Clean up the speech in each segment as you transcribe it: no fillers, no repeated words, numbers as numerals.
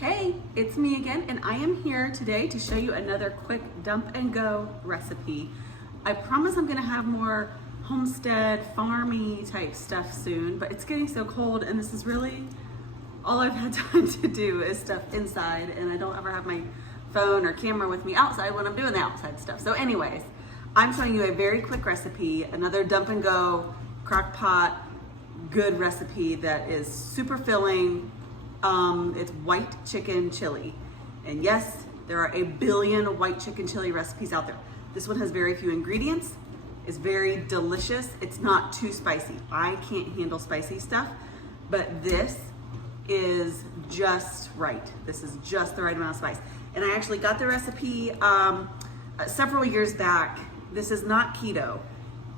Hey, it's me again, and I am here today to show you another quick dump and go recipe. I promise I'm gonna have more homestead, farmy type stuff soon, but it's getting so cold and this is really all I've had time to do is stuff inside, and I don't ever have my phone or camera with me outside when I'm doing the outside stuff. So anyways, I'm showing you a very quick recipe, another dump and go crock pot good recipe that is super filling. It's white chicken chili. And yes, there are a billion white chicken chili recipes out there. This one has very few ingredients. It's very delicious. It's not too spicy. I can't handle spicy stuff, but this is just right. This is just the right amount of spice. And I actually got the recipe several years back. This is not keto.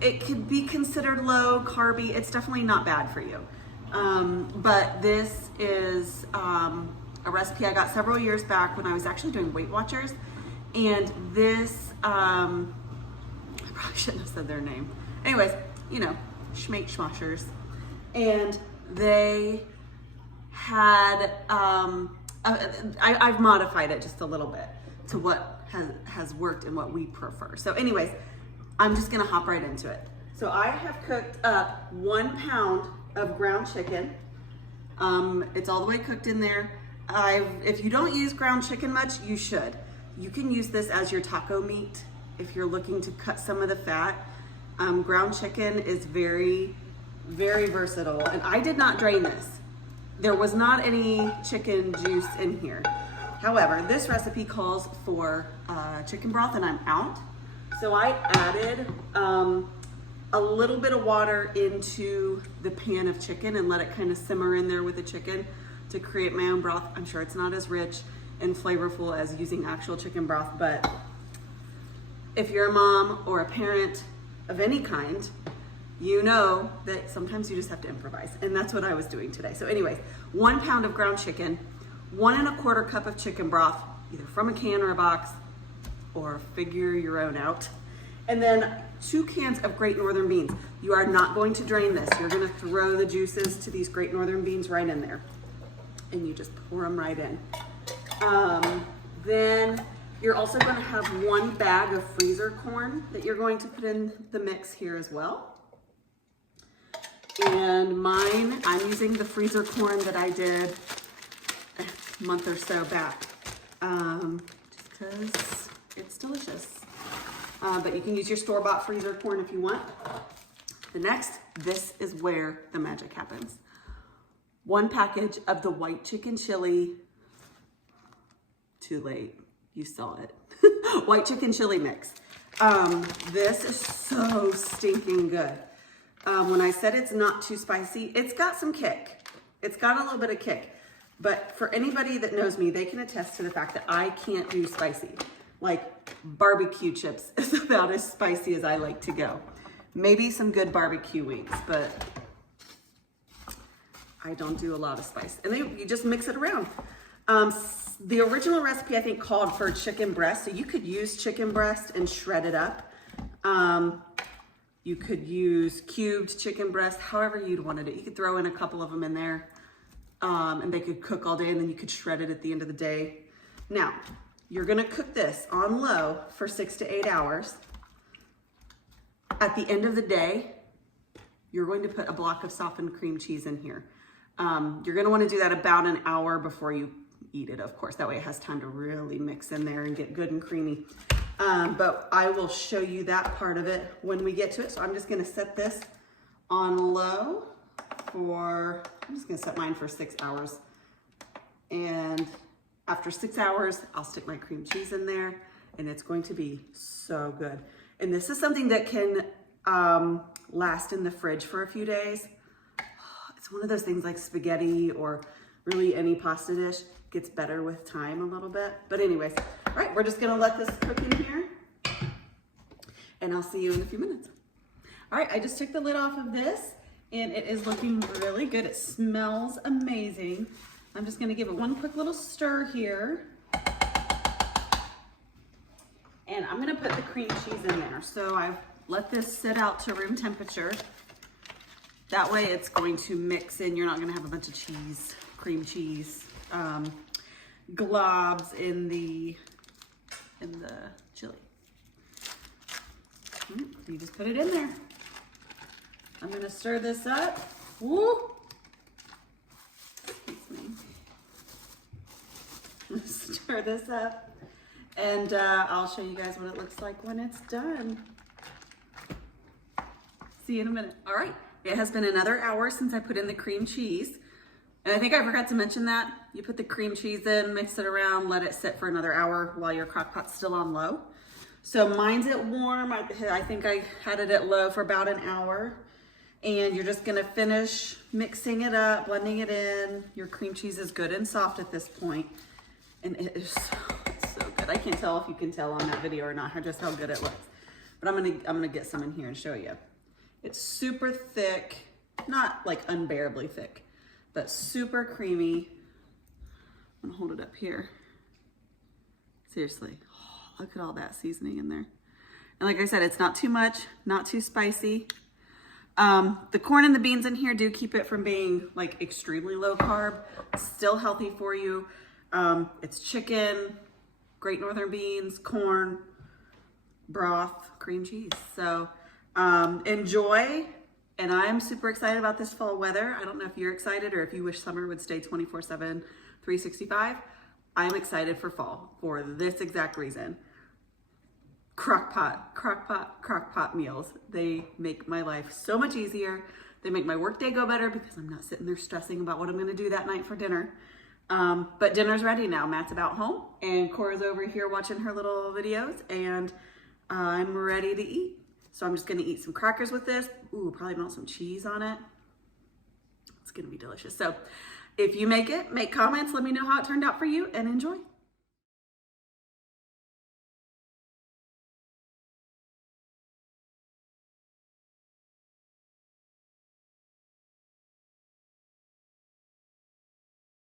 It could be considered low carby. It's definitely not bad for you. But this is a recipe I got several years back when I was actually doing Weight Watchers. And this, I probably shouldn't have said their name. Anyways, you know, Schmake Schmoshers. And they had, I've modified it just a little bit to what has worked and what we prefer. So anyways, I'm just gonna hop right into it. So I have cooked up 1 pound of ground chicken. It's all the way cooked in there. If you don't use ground chicken much, you should. You can use this as your taco meat if you're looking to cut some of the fat. Ground chicken is very, very versatile. And I did not drain this. There was not any chicken juice in here. However, this recipe calls for chicken broth and I'm out. So I added a little bit of water into the pan of chicken and let it kind of simmer in there with the chicken to create my own broth. I'm sure it's not as rich and flavorful as using actual chicken broth, but if you're a mom or a parent of any kind, you know that sometimes you just have to improvise, and that's what I was doing today. So anyways, 1 pound of ground chicken, 1 1/4 cup of chicken broth, either from a can or a box, or figure your own out. And then 2 cans of Great Northern beans. You are not going to drain this. You're gonna throw the juices to these Great Northern beans right in there. And you just pour them right in. Then you're also gonna have 1 bag of freezer corn that you're going to put in the mix here as well. And mine, I'm using the freezer corn that I did a month or so back. Just because it's delicious. But you can use your store-bought freezer corn if you want. This is where the magic happens. 1 package of the white chicken chili. Too late, you saw it. White chicken chili mix. This is so stinking good. When I said it's not too spicy, it's got some kick. It's got a little bit of kick. But for anybody that knows me, they can attest to the fact that I can't do spicy. Like barbecue chips is about as spicy as I like to go. Maybe some good barbecue wings, but I don't do a lot of spice. And then you just mix it around. The original recipe I think called for chicken breast, so you could use chicken breast and shred it up. You could use cubed chicken breast, however you'd wanted it. You could throw in a couple of them in there, and they could cook all day, and then you could shred it at the end of the day. Now, you're gonna cook this on low for 6 to 8 hours. At the end of the day, you're going to put a block of softened cream cheese in here. You're gonna wanna do that about an hour before you eat it, of course. That way it has time to really mix in there and get good and creamy. But I will show you that part of it when we get to it. So I'm just gonna set this on low I'm just gonna set mine for 6 hours. And after 6 hours, I'll stick my cream cheese in there and it's going to be so good. And this is something that can last in the fridge for a few days. It's one of those things like spaghetti or really any pasta dish gets better with time a little bit. But anyways, all right, we're just gonna let this cook in here and I'll see you in a few minutes. All right, I just took the lid off of this and it is looking really good. It smells amazing. I'm just gonna give it 1 quick little stir here. And I'm gonna put the cream cheese in there. So I've let this sit out to room temperature. That way it's going to mix in. You're not gonna have a bunch of cheese, cream cheese. globs in the chili. You just put it in there. I'm gonna stir this up. Woo! Excuse me. Stir this up, and I'll show you guys what it looks like when it's done. See you in a minute. All right, it has been another hour since I put in the cream cheese. And I think I forgot to mention that. You put the cream cheese in, mix it around, let it sit for another hour while your crock pot's still on low. So mine's at warm. I think I had it at low for about an hour. And you're just gonna finish mixing it up, blending it in. Your cream cheese is good and soft at this point. And it is so good. I can't tell if you can tell on that video or not, just how good it looks. But I'm gonna get some in here and show you. It's super thick, not like unbearably thick, but super creamy. I'm gonna hold it up here. Seriously, oh, look at all that seasoning in there. And like I said, it's not too much, not too spicy. The corn and the beans in here do keep it from being like extremely low carb. Still healthy for you. It's chicken, Great Northern beans, corn, broth, cream cheese. So enjoy. And I'm super excited about this fall weather. I don't know if you're excited or if you wish summer would stay 24/7, 365. I'm excited for fall for this exact reason. Crockpot meals. They make my life so much easier. They make my workday go better because I'm not sitting there stressing about what I'm gonna do that night for dinner. But dinner's ready now. Matt's about home and Cora's over here watching her little videos, and I'm ready to eat. So I'm just gonna eat some crackers with this. Ooh, probably melt some cheese on it. It's gonna be delicious. So if you make it, make comments, let me know how it turned out for you, and enjoy.